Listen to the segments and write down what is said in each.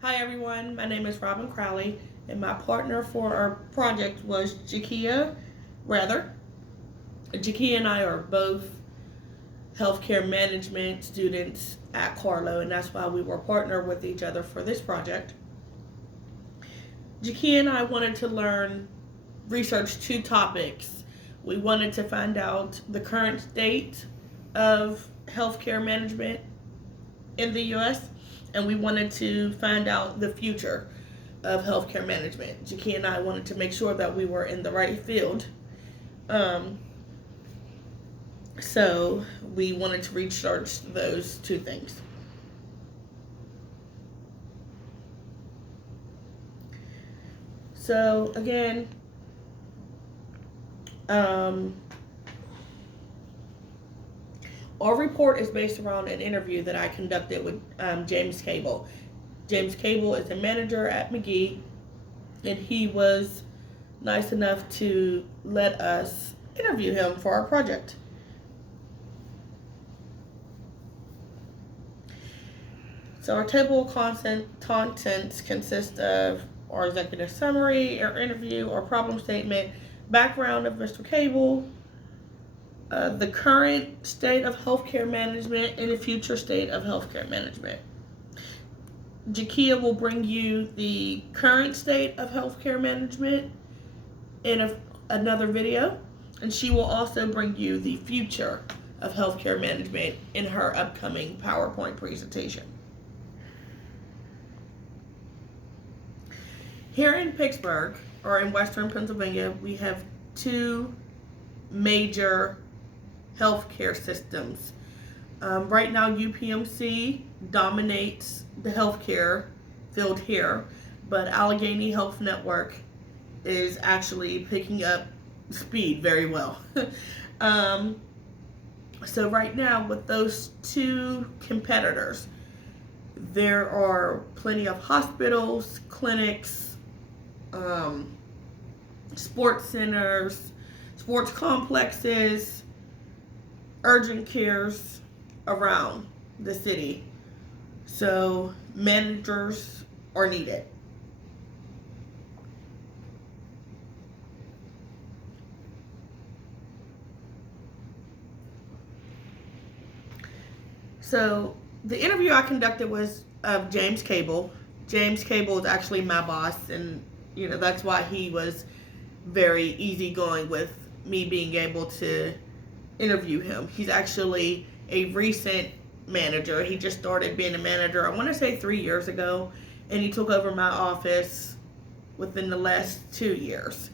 Hi everyone, my name is Robin Crowley, and my partner for our project was Jakia Rather. Jakia and I are both healthcare management students at Carlow, and that's why we were partnered with each other for this project. Jakia and I wanted to research two topics. We wanted to find out the current state of healthcare management in the U.S., and we wanted to find out the future of healthcare management. Jackie and I wanted to make sure that we were in the right field. So we wanted to research those two things. So again, our report is based around an interview that I conducted with James Cable. James Cable is a manager at McGee, and he was nice enough to let us interview him for our project. So our table of contents consists of our executive summary, our interview, our problem statement, background of Mr. Cable, the current state of healthcare management, and the future state of healthcare management. Jakia will bring you the current state of healthcare management in another video, and she will also bring you the future of healthcare management in her upcoming PowerPoint presentation. Here in Pittsburgh, or in Western Pennsylvania, we have two major healthcare systems. Right now, UPMC dominates the healthcare field here, but Allegheny Health Network is actually picking up speed very well. So right now, with those two competitors, there are plenty of hospitals, clinics, sports centers, sports complexes, urgent cares around the city. So managers are needed. So the interview I conducted was of James Cable. James Cable is actually my boss, and that's why he was very easygoing with me being able to interview him. He's actually a recent manager. He just started being a manager, I want to say 3 years ago, and he took over my office within the last 2 years.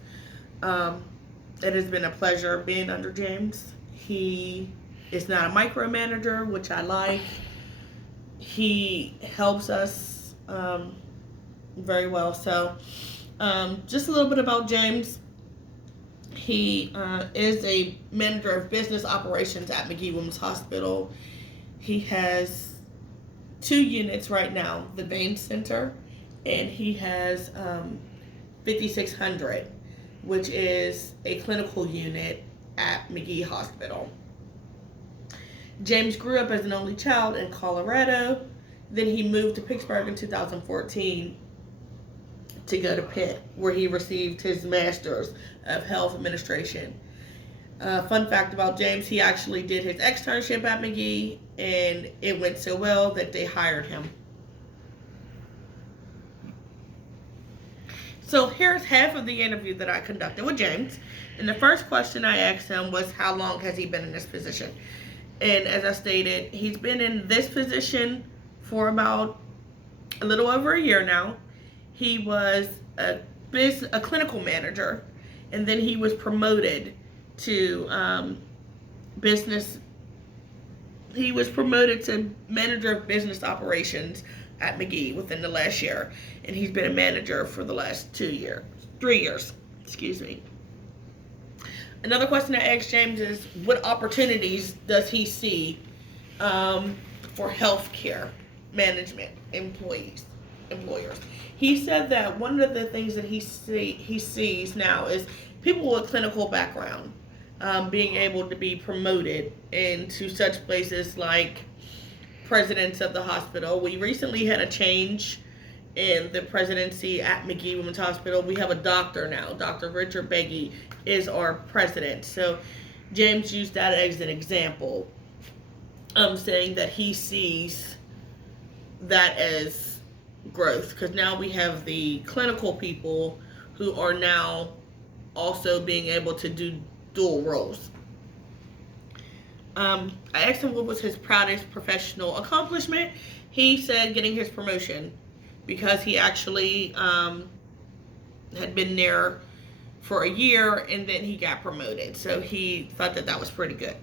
It has been a pleasure being under James. He is not a micromanager, which I like. He helps us very well. So just a little bit about James. He is a manager of business operations at McGee Women's Hospital. He has 2 units right now, the Bain Center, and he has 5600, which is a clinical unit at McGee Hospital. James grew up as an only child in Colorado. Then he moved to Pittsburgh in 2014 to go to Pitt, where he received his master's of health administration. Fun fact about James, he actually did his externship at McGee, and it went so well that they hired him. So here's half of the interview that I conducted with James. And the first question I asked him was, how long has he been in this position? And as I stated, he's been in this position for about a little over a year now. He was a clinical manager, and then he was promoted to business. He was promoted to manager of business operations at McGee within the last year, and he's been a manager for the last 3 years. Excuse me. Another question I asked James is, what opportunities does he see for healthcare management employers? He said that one of the things that he sees now is people with clinical background being able to be promoted into such places like presidents of the hospital. We recently had a change in the presidency at McGee Women's Hospital. We have a doctor now. Dr. Richard Beggy is our president. So James used that as an example, saying that he sees that as growth, because now we have the clinical people who are now also being able to do dual roles. I asked him what was his proudest professional accomplishment. He said getting his promotion, because he actually had been there for a year and then he got promoted. So he thought that that was pretty good.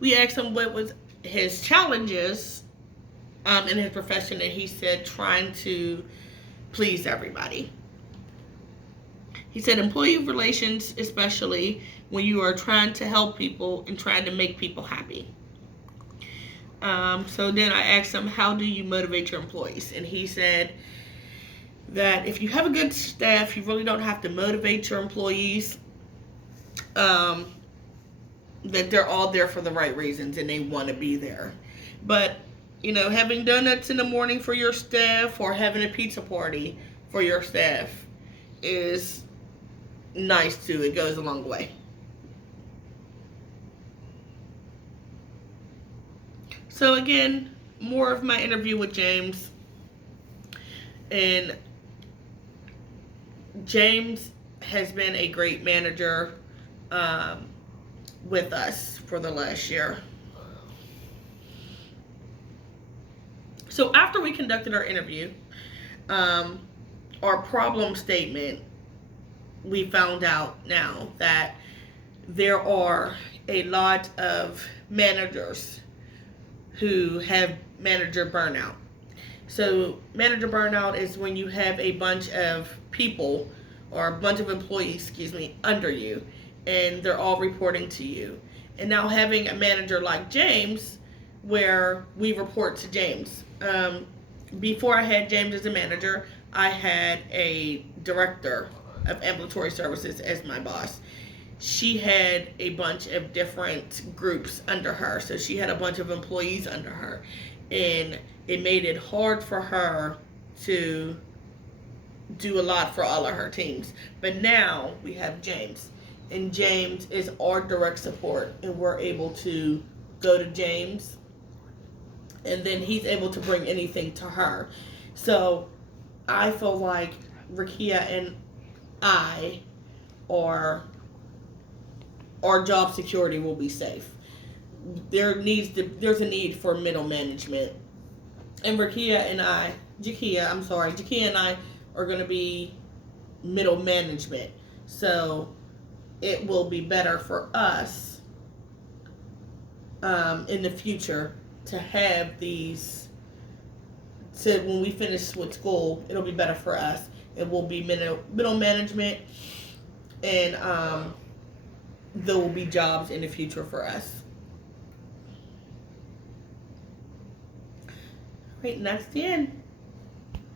We asked him what was his challenges in his profession, and he said trying to please everybody. He said employee relations, especially when you are trying to help people and trying to make people happy. So then I asked him, how do you motivate your employees? And he said that if you have a good staff, you really don't have to motivate your employees. That they're all there for the right reasons and they want to be there. But, you know, having donuts in the morning for your staff or having a pizza party for your staff is nice too. It goes a long way. So again, more of my interview with James. And James has been a great manager with us for the last year. So after we conducted our interview, our problem statement, we found out now that there are a lot of managers who have manager burnout. So manager burnout is when you have a bunch of people or a bunch of employees, under you, and they're all reporting to you. And now having a manager like James, where we report to James. Before I had James as a manager, I had a director of ambulatory services as my boss. She had a bunch of different groups under her. So she had a bunch of employees under her. And it made it hard for her to do a lot for all of her teams. But now we have James. And James is our direct support. And we're able to go to James. And then he's able to bring anything to her. So I feel like Rakia and I are... our job security will be safe. There's a need for middle management. And Jakia and I are going to be middle management. So it will be better for us in the future to have these. So when we finish with school, it'll be better for us. It will be middle management, and there will be jobs in the future for us. Right, and that's the end.